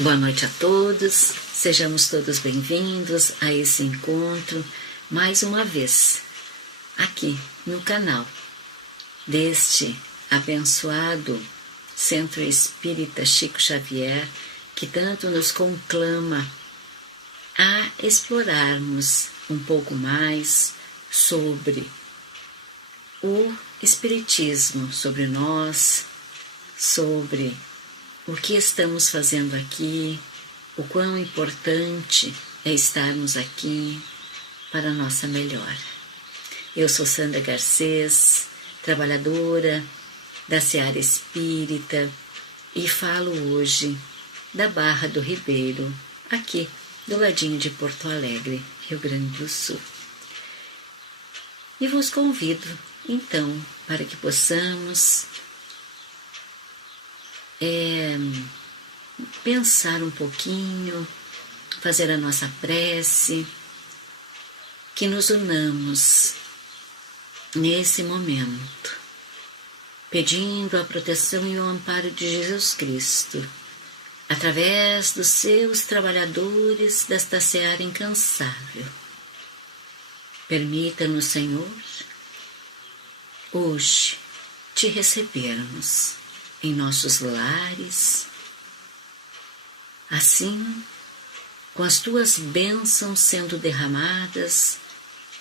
Boa noite a todos, sejamos todos bem-vindos a esse encontro, mais uma vez, aqui no canal deste abençoado Centro Espírita Chico Xavier, que tanto nos conclama a explorarmos um pouco mais sobre o Espiritismo, sobre nós, sobre o que estamos fazendo aqui, o quão importante é estarmos aqui para a nossa melhora. Eu sou Sandra Garcês, trabalhadora da Seara Espírita, e falo hoje da Barra do Ribeiro, aqui do ladinho de Porto Alegre, Rio Grande do Sul. E vos convido, então, para que possamos pensar um pouquinho, fazer a nossa prece, que nos unamos nesse momento, pedindo a proteção e o amparo de Jesus Cristo, através dos seus trabalhadores desta seara incansável. Permita-nos, Senhor, hoje te recebermos em nossos lares, assim, com as tuas bênçãos sendo derramadas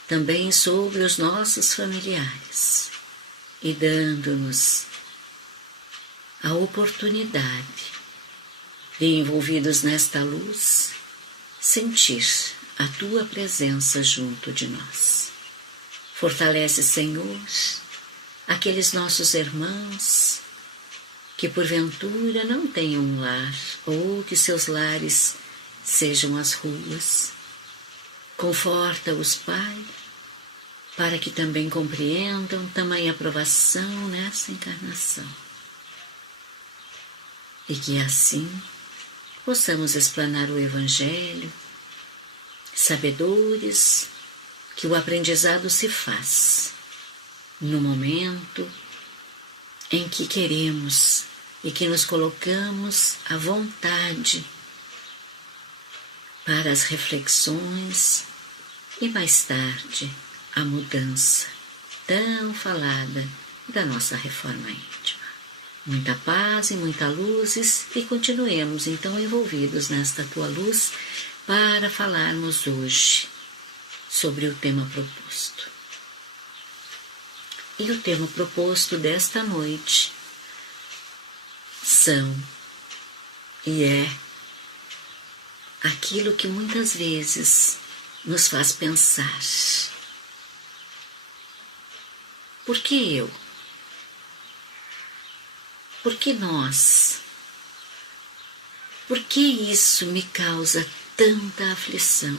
também sobre os nossos familiares e dando-nos a oportunidade de, envolvidos nesta luz, sentir a tua presença junto de nós. Fortalece, Senhor, aqueles nossos irmãos que porventura não tenham um lar, ou que seus lares sejam as ruas. Conforta-os, Pai, para que também compreendam tamanha provação nessa encarnação. E que assim possamos explanar o Evangelho, sabedores que o aprendizado se faz no momento em que queremos e que nos colocamos à vontade para as reflexões e mais tarde a mudança tão falada da nossa reforma íntima. Muita paz e muita luzes, e continuemos então envolvidos nesta tua luz para falarmos hoje sobre o tema proposto. E o tema proposto desta noite é aquilo que muitas vezes nos faz pensar. Por que eu? Por que nós? Por que isso me causa tanta aflição?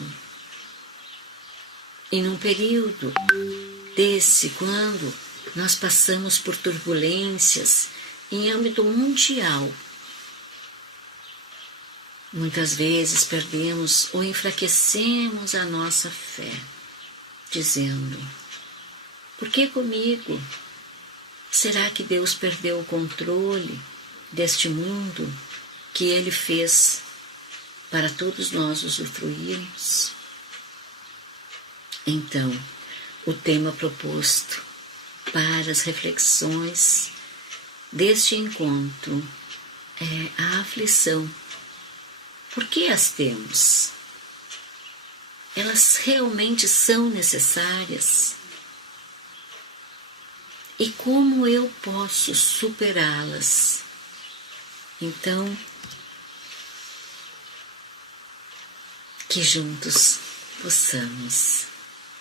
E num período desse, quando nós passamos por turbulências em âmbito mundial, muitas vezes perdemos ou enfraquecemos a nossa fé, dizendo: por que comigo? Será que Deus perdeu o controle deste mundo que Ele fez para todos nós usufruirmos? Então, o tema proposto para as reflexões deste encontro é a aflição. Por que as temos? Elas realmente são necessárias? E como eu posso superá-las? Então, que juntos possamos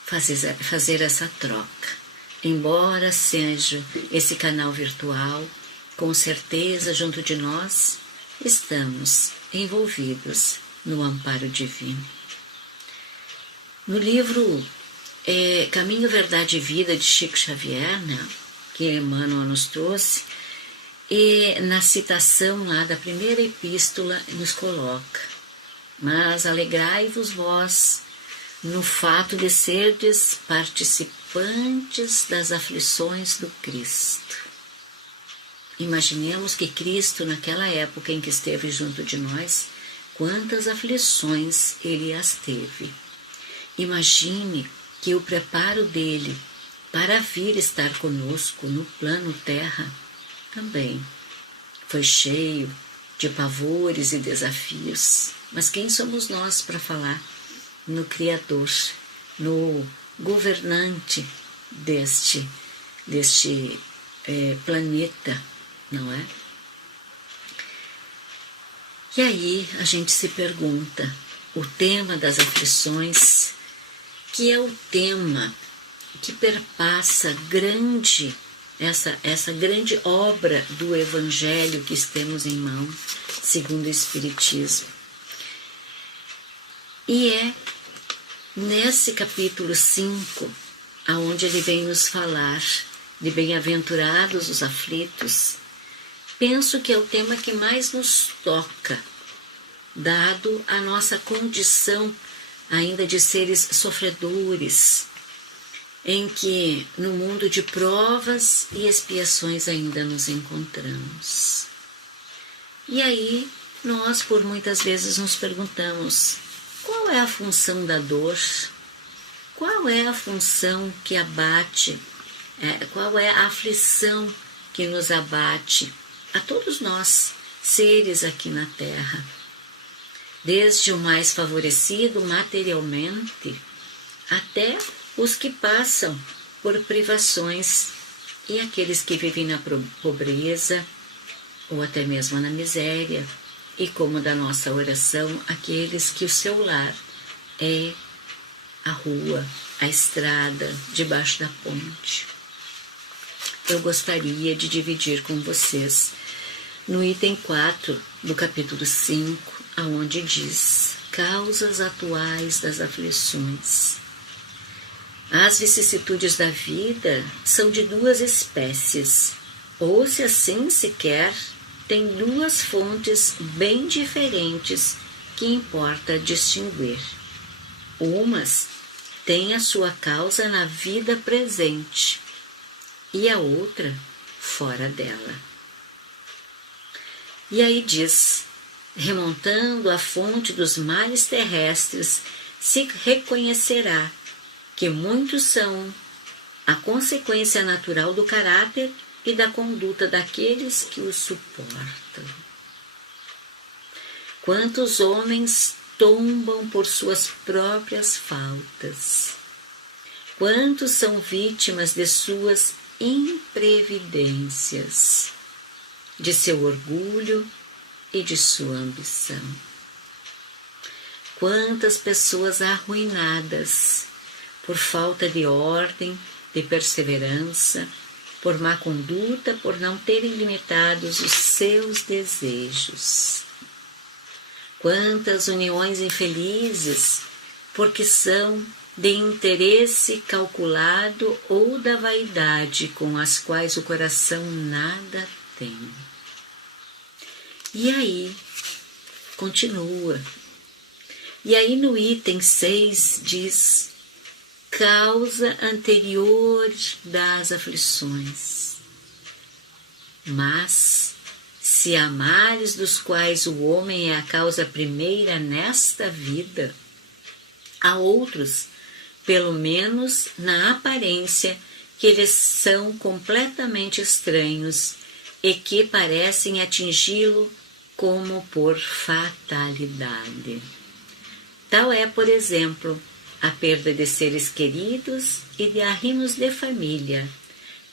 fazer essa troca. Embora seja esse canal virtual, com certeza junto de nós estamos envolvidos no amparo divino. No livro Caminho, Verdade e Vida de Chico Xavier, que Emmanuel nos trouxe, e na citação lá da primeira epístola nos coloca: mas alegrai-vos vós no fato de serdes participantes das aflições do Cristo. Imaginemos que Cristo, naquela época em que esteve junto de nós, quantas aflições ele as teve. Imagine que o preparo dele para vir estar conosco no plano terra também foi cheio de pavores e desafios. Mas quem somos nós para falar no Criador, no governante deste planeta, não é? E aí a gente se pergunta, o tema das aflições, que é o tema que perpassa essa grande obra do Evangelho que temos em mão, segundo o Espiritismo. E é nesse capítulo 5, aonde ele vem nos falar de bem-aventurados os aflitos, penso que é o tema que mais nos toca, dado a nossa condição ainda de seres sofredores, em que no mundo de provas e expiações ainda nos encontramos. E aí nós por muitas vezes nos perguntamos, qual é a função da dor? Qual é a função que abate? Qual é a aflição que nos abate a todos nós, seres aqui na Terra? Desde o mais favorecido materialmente, até os que passam por privações e aqueles que vivem na pobreza ou até mesmo na miséria, e como da nossa oração, aqueles que o seu lar é a rua, a estrada, debaixo da ponte. Eu gostaria de dividir com vocês no item 4 do capítulo 5, aonde diz: causas atuais das aflições. As vicissitudes da vida são de duas espécies, ou se assim se quer, tem duas fontes bem diferentes que importa distinguir. Umas têm a sua causa na vida presente e a outra fora dela. E aí diz: remontando à fonte dos males terrestres, se reconhecerá que muitos são a consequência natural do caráter e da conduta daqueles que os suportam. Quantos homens tombam por suas próprias faltas? Quantos são vítimas de suas imprevidências, de seu orgulho e de sua ambição? Quantas pessoas arruinadas por falta de ordem, de perseverança, por má conduta, por não terem limitados os seus desejos. Quantas uniões infelizes, porque são de interesse calculado ou da vaidade, com as quais o coração nada tem. E aí, continua. E aí no item 6 diz: causa anterior das aflições. Mas, se há males dos quais o homem é a causa primeira nesta vida, há outros, pelo menos na aparência, que lhes são completamente estranhos e que parecem atingi-lo como por fatalidade. Tal é, por exemplo, a perda de seres queridos e de arrimos de família.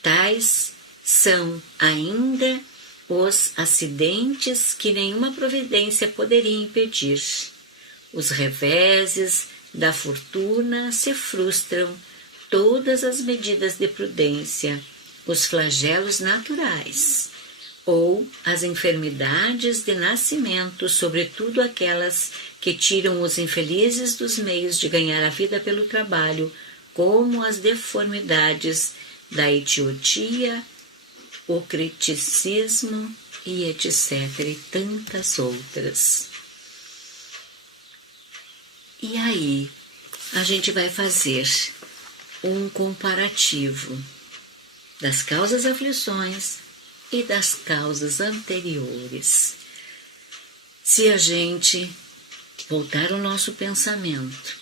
Tais são ainda os acidentes que nenhuma providência poderia impedir. Os reveses da fortuna se frustram todas as medidas de prudência, os flagelos naturais, ou as enfermidades de nascimento, sobretudo aquelas que tiram os infelizes dos meios de ganhar a vida pelo trabalho, como as deformidades da idiotia, o criticismo e etc. e tantas outras. E aí, a gente vai fazer um comparativo das causas aflições e das causas anteriores. Se a gente voltar o nosso pensamento,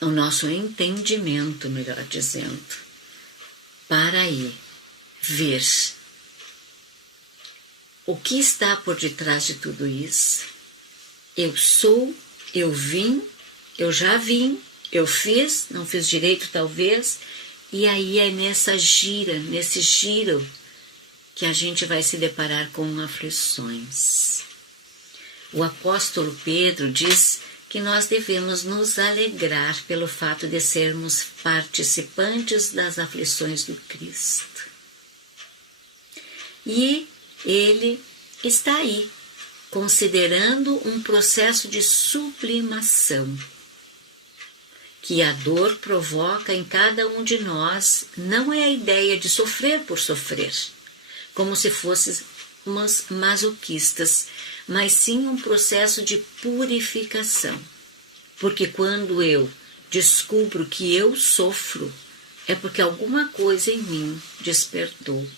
o nosso entendimento, melhor dizendo, para aí ver o que está por detrás de tudo isso. Eu sou, eu vim, eu já vim, eu fiz, não fiz direito talvez, e aí é nesse giro, que a gente vai se deparar com aflições. O apóstolo Pedro diz que nós devemos nos alegrar pelo fato de sermos participantes das aflições do Cristo. E ele está aí, considerando um processo de sublimação que a dor provoca em cada um de nós. Não é a ideia de sofrer por sofrer, como se fôssemos masoquistas, mas sim um processo de purificação. Porque quando eu descubro que eu sofro, é porque alguma coisa em mim despertou.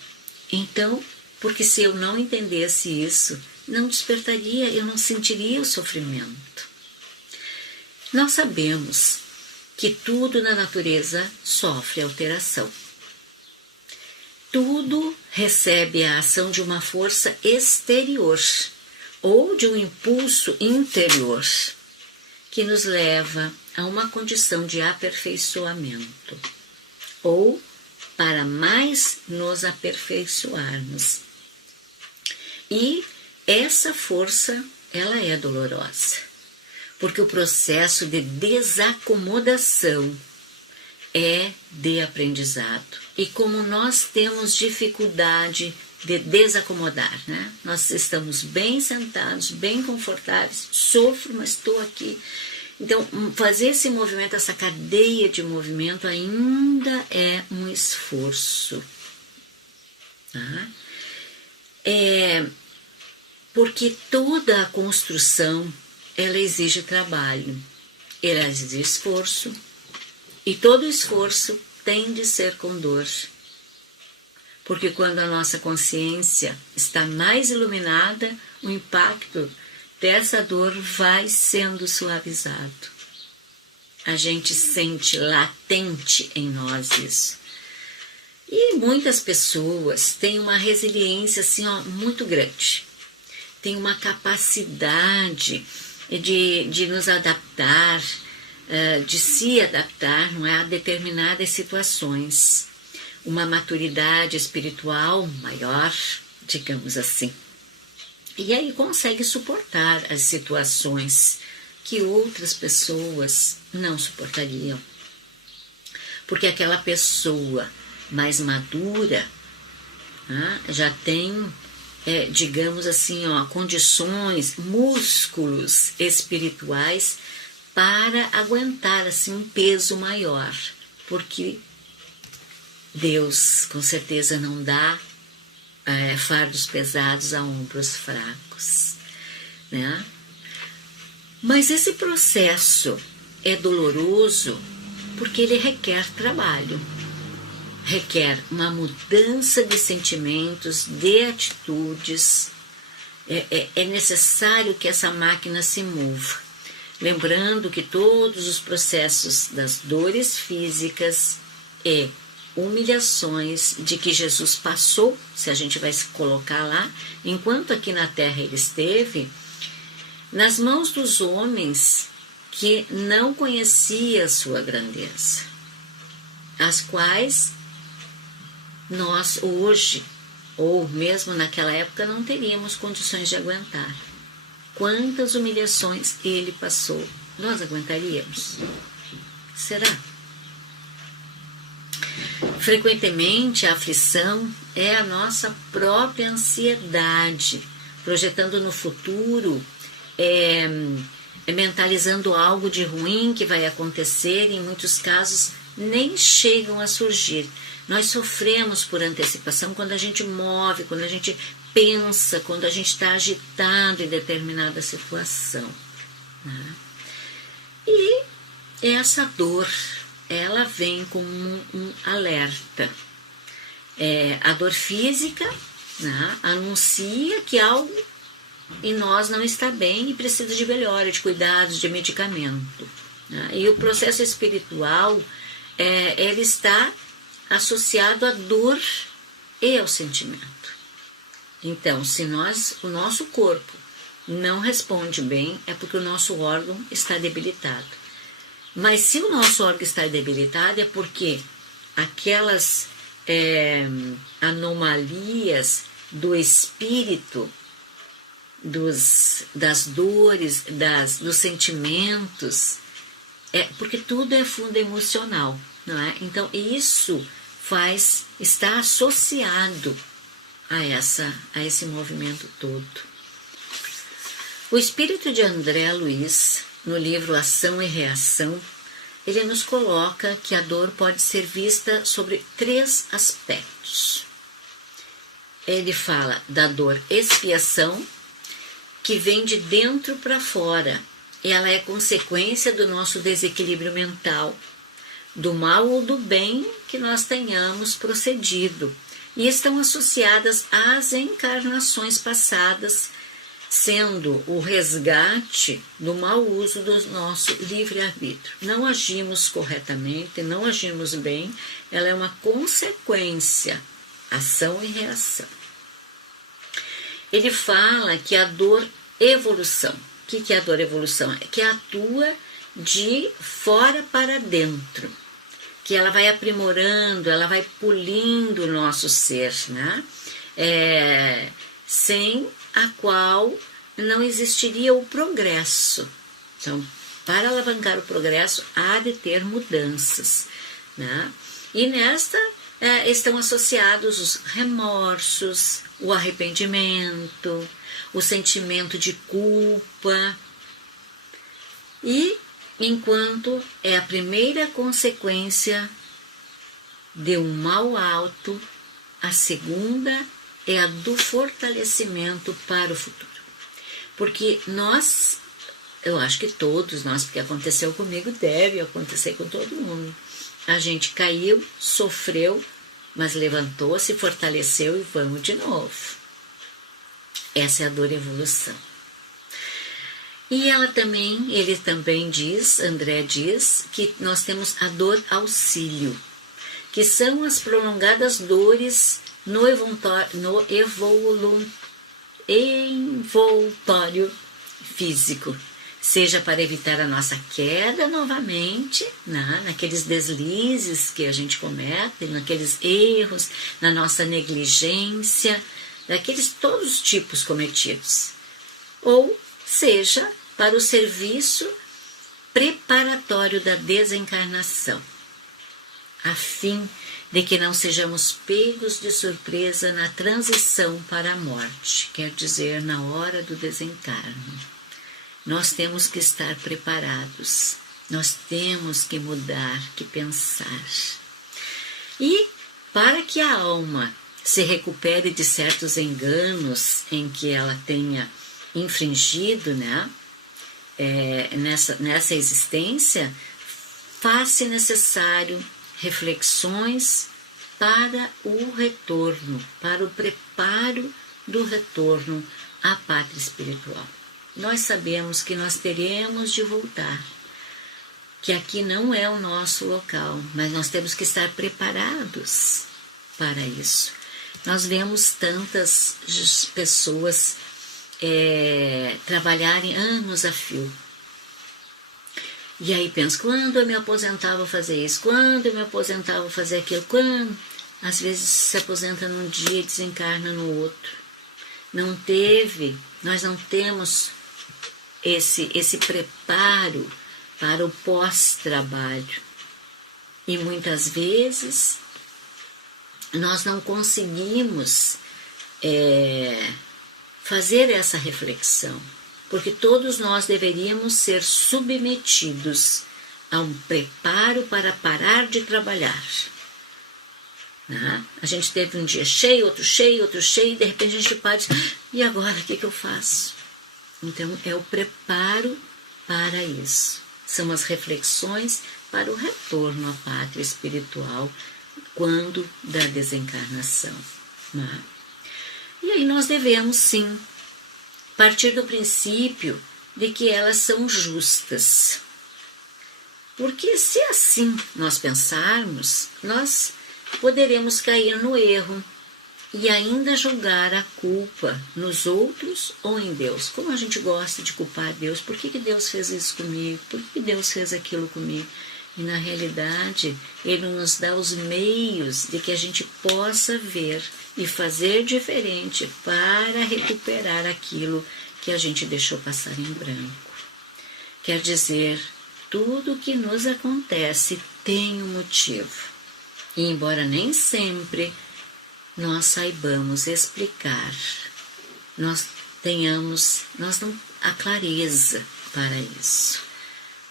Então, porque se eu não entendesse isso, não despertaria, eu não sentiria o sofrimento. Nós sabemos que tudo na natureza sofre alteração. Tudo recebe a ação de uma força exterior ou de um impulso interior que nos leva a uma condição de aperfeiçoamento ou para mais nos aperfeiçoarmos. E essa força, ela é dolorosa, porque o processo de desacomodação é de aprendizado. E como nós temos dificuldade de desacomodar, né? Nós estamos bem sentados, bem confortáveis, sofro, mas estou aqui. Então, fazer esse movimento, essa cadeia de movimento ainda é um esforço. Tá? Porque toda a construção, ela exige trabalho, ela exige esforço, e todo esforço tem de ser com dor. Porque quando a nossa consciência está mais iluminada, o impacto dessa dor vai sendo suavizado. A gente sente latente em nós isso. E muitas pessoas têm uma resiliência assim, muito grande. Tem uma capacidade de nos adaptar, de se adaptar, não é, a determinadas situações. Uma maturidade espiritual maior, digamos assim. E aí consegue suportar as situações que outras pessoas não suportariam. Porque aquela pessoa mais madura, né, já tem, digamos assim, condições, músculos espirituais para aguentar assim, um peso maior. Porque Deus, com certeza, não dá fardos pesados a ombros fracos, né? Mas esse processo é doloroso porque ele requer trabalho, requer uma mudança de sentimentos, de atitudes. É necessário que essa máquina se mova. Lembrando que todos os processos das dores físicas e humilhações de que Jesus passou, se a gente vai se colocar lá, enquanto aqui na terra ele esteve, nas mãos dos homens que não conheciam a sua grandeza, as quais nós hoje, ou mesmo naquela época, não teríamos condições de aguentar. Quantas humilhações ele passou, nós aguentaríamos? Será? Frequentemente a aflição é a nossa própria ansiedade, projetando no futuro, mentalizando algo de ruim que vai acontecer, e em muitos casos nem chegam a surgir. Nós sofremos por antecipação quando a gente move, quando a gente pensa, quando a gente está agitado em determinada situação, né? E essa dor, ela vem como um alerta. A dor física né? Anuncia que algo em nós não está bem e precisa de melhora, de cuidados, de medicamento, né? E o processo espiritual, ele está associado à dor e ao sentimento. Então, se o nosso corpo não responde bem, é porque o nosso órgão está debilitado. Mas se o nosso órgão está debilitado, é porque aquelas anomalias do espírito, das dores, dos sentimentos, porque tudo é fundo emocional, não é? Então, isso está associado a esse movimento todo. O espírito de André Luiz, no livro Ação e Reação, ele nos coloca que a dor pode ser vista sobre 3 aspectos. Ele fala da dor expiação, que vem de dentro para fora. Ela é consequência do nosso desequilíbrio mental, do mal ou do bem que nós tenhamos procedido, e estão associadas às encarnações passadas, sendo o resgate do mau uso do nosso livre-arbítrio. Não agimos corretamente, não agimos bem, ela é uma consequência, ação e reação. Ele fala que a dor evolução. O que é a dor evolução? É que atua de fora para dentro, que ela vai aprimorando, ela vai polindo o nosso ser, né? Sem a qual não existiria o progresso. Então, para alavancar o progresso, há de ter mudanças, né? E nesta estão associados os remorsos, o arrependimento, o sentimento de culpa. E enquanto é a primeira consequência de um mal alto, a segunda é a do fortalecimento para o futuro. Porque eu acho que todos nós, porque aconteceu comigo, deve acontecer com todo mundo. A gente caiu, sofreu, mas levantou-se, fortaleceu e vamos de novo. Essa é a dor evolução. E ele também diz, André diz, que nós temos a dor auxílio, que são as prolongadas dores no envoltório físico, seja para evitar a nossa queda novamente, né, naqueles deslizes que a gente comete, naqueles erros, na nossa negligência, daqueles todos os tipos cometidos, ou seja para o serviço preparatório da desencarnação, a fim de que não sejamos pegos de surpresa na transição para a morte, quer dizer, na hora do desencarno. Nós temos que estar preparados, nós temos que mudar, que pensar. E para que a alma se recupere de certos enganos em que ela tenha infringido, né, nessa existência, faz-se necessário reflexões para o retorno, para o preparo do retorno à pátria espiritual. Nós sabemos que nós teremos de voltar, que aqui não é o nosso local, mas nós temos que estar preparados para isso. Nós vemos tantas pessoas trabalharem anos a fio. E aí penso, quando eu me aposentar vou fazer isso, quando eu me aposentar vou fazer aquilo, quando? Às vezes se aposenta num dia e desencarna no outro. Nós não temos esse preparo para o pós-trabalho. E muitas vezes nós não conseguimos fazer essa reflexão, porque todos nós deveríamos ser submetidos a um preparo para parar de trabalhar. A gente teve um dia cheio, outro cheio, outro cheio, e de repente a gente para e diz, e agora o que eu faço? Então é o preparo para isso. São as reflexões para o retorno à pátria espiritual quando da desencarnação. E aí nós devemos, sim, partir do princípio de que elas são justas. Porque se assim nós pensarmos, nós poderemos cair no erro e ainda julgar a culpa nos outros ou em Deus. Como a gente gosta de culpar Deus, por que Deus fez isso comigo? Por que Deus fez aquilo comigo? E na realidade, Ele nos dá os meios de que a gente possa ver e fazer diferente para recuperar aquilo que a gente deixou passar em branco. Quer dizer, tudo o que nos acontece tem um motivo. E embora nem sempre nós saibamos explicar, nós não a clareza para isso,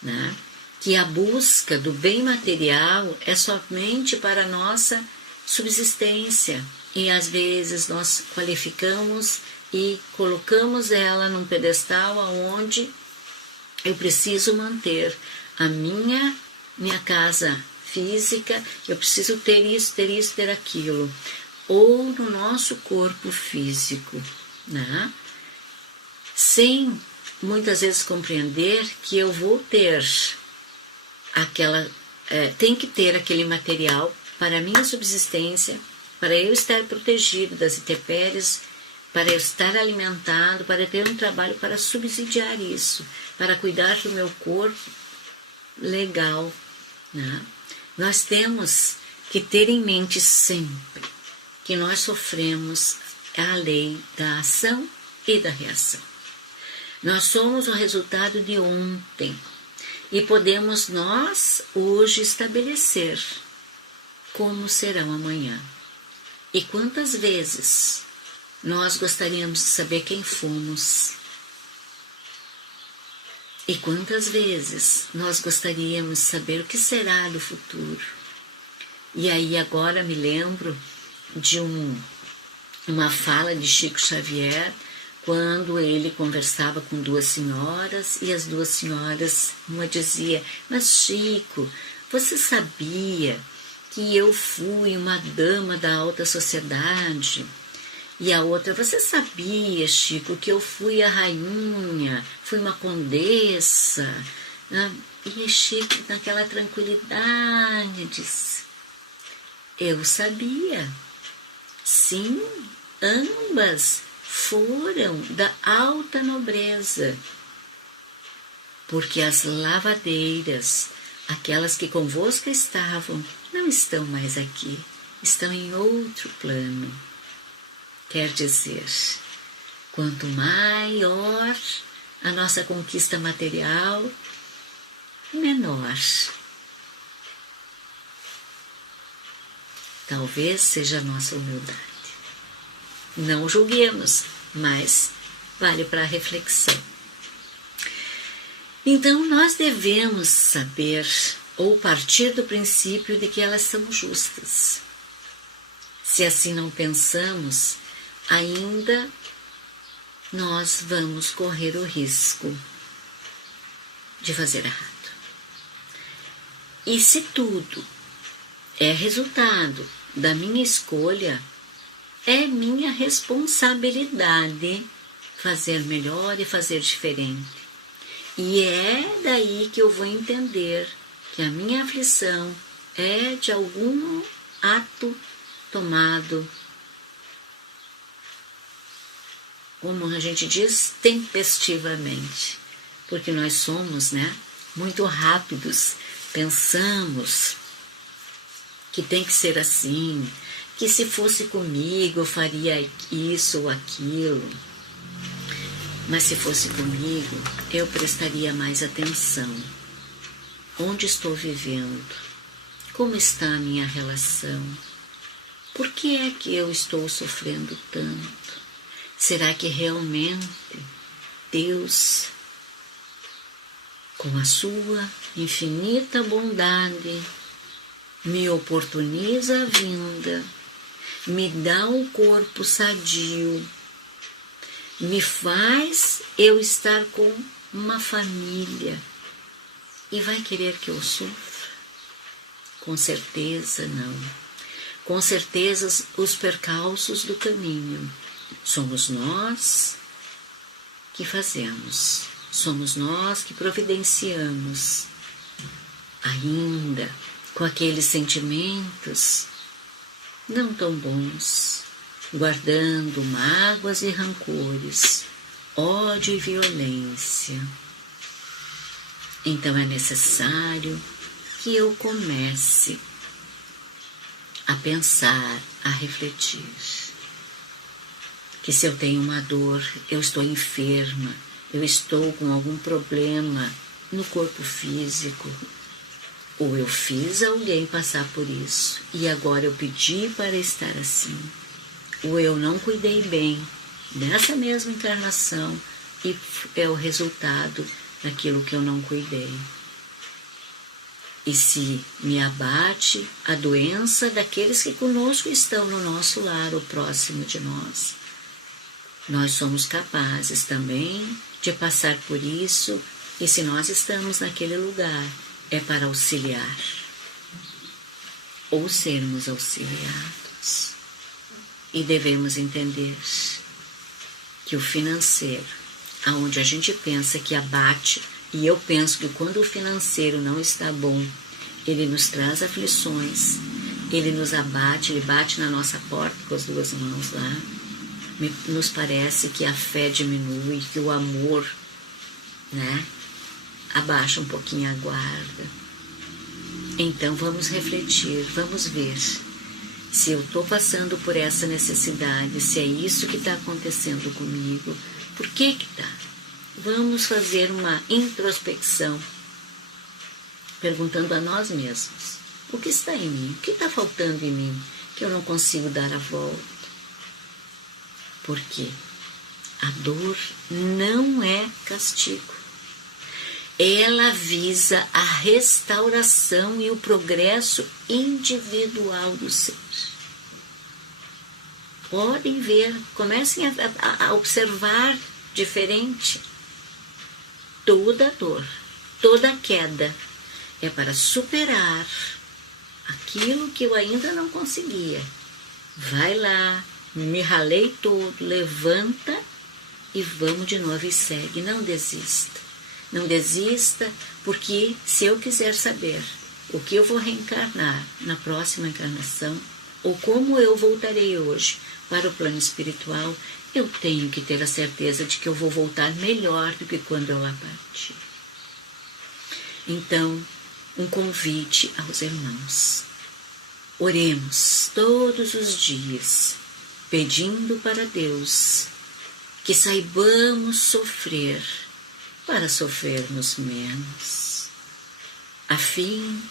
né? Que a busca do bem material é somente para a nossa subsistência e às vezes nós qualificamos e colocamos ela num pedestal aonde eu preciso manter a minha casa física, eu preciso ter isso, ter aquilo, ou no nosso corpo físico, né? Sem muitas vezes compreender que eu vou ter tem que ter aquele material para a minha subsistência, para eu estar protegido das intempéries, para eu estar alimentado, para ter um trabalho para subsidiar isso, para cuidar do meu corpo legal, né? Nós temos que ter em mente sempre que nós sofremos a lei da ação e da reação. Nós somos o resultado de ontem e podemos nós hoje estabelecer como serão amanhã. E quantas vezes nós gostaríamos de saber quem fomos? E quantas vezes nós gostaríamos de saber o que será do futuro? E aí agora me lembro de uma fala de Chico Xavier, quando ele conversava com duas senhoras, e as duas senhoras, uma dizia: mas Chico, você sabia que eu fui uma dama da alta sociedade? E a outra: você sabia, Chico, que eu fui a rainha, fui uma condessa? E Chico, naquela tranquilidade, disse: eu sabia. Sim, ambas foram da alta nobreza, porque as lavadeiras, aquelas que convosco estavam, não estão mais aqui, estão em outro plano. Quer dizer, quanto maior a nossa conquista material, menor. Talvez seja a nossa humildade. Não julguemos, mas vale para a reflexão. Então, nós devemos saber ou partir do princípio de que elas são justas. Se assim não pensamos, ainda nós vamos correr o risco de fazer errado. E se tudo é resultado da minha escolha, é minha responsabilidade fazer melhor e fazer diferente. E é daí que eu vou entender que a minha aflição é de algum ato tomado, como a gente diz, tempestivamente. Porque nós somos, muito rápidos, pensamos que tem que ser assim, que se fosse comigo eu faria isso ou aquilo. Mas se fosse comigo, eu prestaria mais atenção. Onde estou vivendo? Como está a minha relação? Por que é que eu estou sofrendo tanto? Será que realmente Deus, com a sua infinita bondade, me oportuniza a vinda, me dá um corpo sadio, me faz eu estar com uma família e vai querer que eu sofra? Com certeza não. Com certeza os percalços do caminho Somos nós que fazemos, somos nós que providenciamos, ainda com aqueles sentimentos não tão bons, guardando mágoas e rancores, ódio e violência. Então é necessário que eu comece a pensar, a refletir. Que se eu tenho uma dor, eu estou enferma, eu estou com algum problema no corpo físico, ou eu fiz alguém passar por isso e agora eu pedi para estar assim, ou eu não cuidei bem nessa mesma encarnação e é o resultado daquilo que eu não cuidei. E se me abate a doença daqueles que conosco estão no nosso lar, o próximo de nós, nós somos capazes também de passar por isso, e se nós estamos naquele lugar, é para auxiliar, ou sermos auxiliados. E devemos entender que o financeiro, aonde a gente pensa que abate, e eu penso que quando o financeiro não está bom, ele nos traz aflições, ele nos abate, ele bate na nossa porta com as duas mãos lá, nos parece que a fé diminui, que o amor, abaixa um pouquinho a guarda. Então vamos refletir, vamos ver se eu estou passando por essa necessidade, se é isso que está acontecendo comigo, por que está? Vamos fazer uma introspecção, perguntando a nós mesmos, o que está em mim, o que está faltando em mim, que eu não consigo dar a volta? Porque a dor não é castigo. Ela visa a restauração e o progresso individual do ser. Podem ver, comecem a observar diferente. Toda dor, toda queda é para superar aquilo que eu ainda não conseguia. Vai lá, me ralei todo, levanta e vamos de novo e segue. Não desista. Não desista, porque se eu quiser saber o que eu vou reencarnar na próxima encarnação, ou como eu voltarei hoje para o plano espiritual, eu tenho que ter a certeza de que eu vou voltar melhor do que quando eu lá parti. Então, um convite aos irmãos. Oremos todos os dias, pedindo para Deus que saibamos sofrer, para sofrermos menos, a fim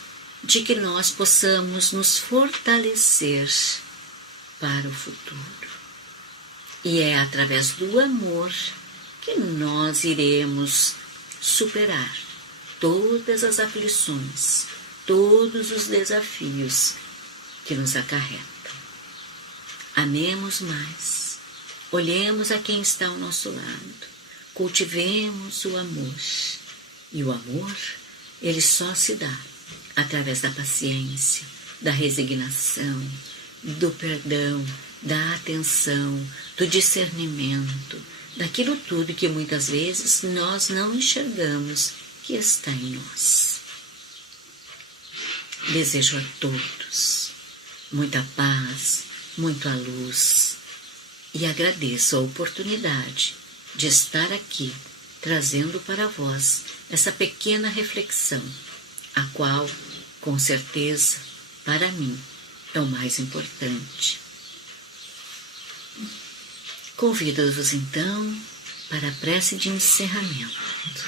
de que nós possamos nos fortalecer para o futuro. E é através do amor que nós iremos superar todas as aflições, todos os desafios que nos acarretam. Amemos mais, olhemos a quem está ao nosso lado, cultivemos o amor. E o amor, ele só se dá através da paciência, da resignação, do perdão, da atenção, do discernimento, daquilo tudo que muitas vezes nós não enxergamos que está em nós. Desejo a todos muita paz, muita luz e agradeço a oportunidade de estar aqui trazendo para vós essa pequena reflexão, a qual, com certeza, para mim, é o mais importante. Convido-vos então para a prece de encerramento,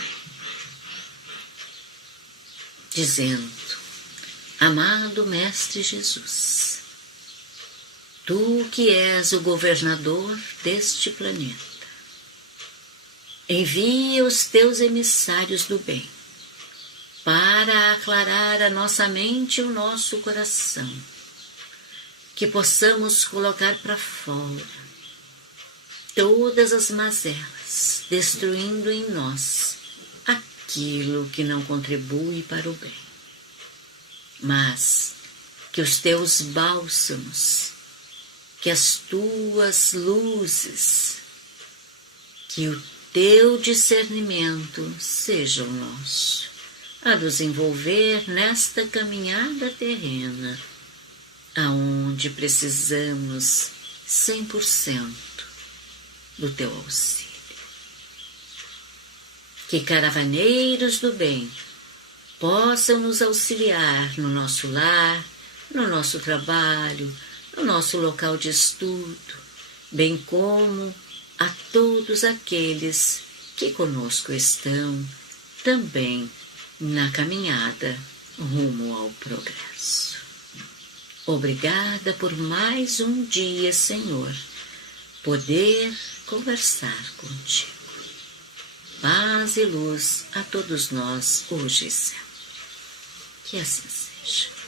dizendo: Amado Mestre Jesus, Tu que és o governador deste planeta, envia os Teus emissários do bem para aclarar a nossa mente e o nosso coração, que possamos colocar para fora todas as mazelas, destruindo em nós aquilo que não contribui para o bem. Mas que os Teus bálsamos, que as tuas luzes, que o teu discernimento seja o nosso, a nos envolver nesta caminhada terrena, aonde precisamos 100% do teu auxílio. Que caravaneiros do bem possam nos auxiliar no nosso lar, no nosso trabalho, no nosso local de estudo, bem como a todos aqueles que conosco estão também na caminhada rumo ao progresso. Obrigada por mais um dia, Senhor, poder conversar contigo. Paz e luz a todos nós hoje e sempre. Que assim seja.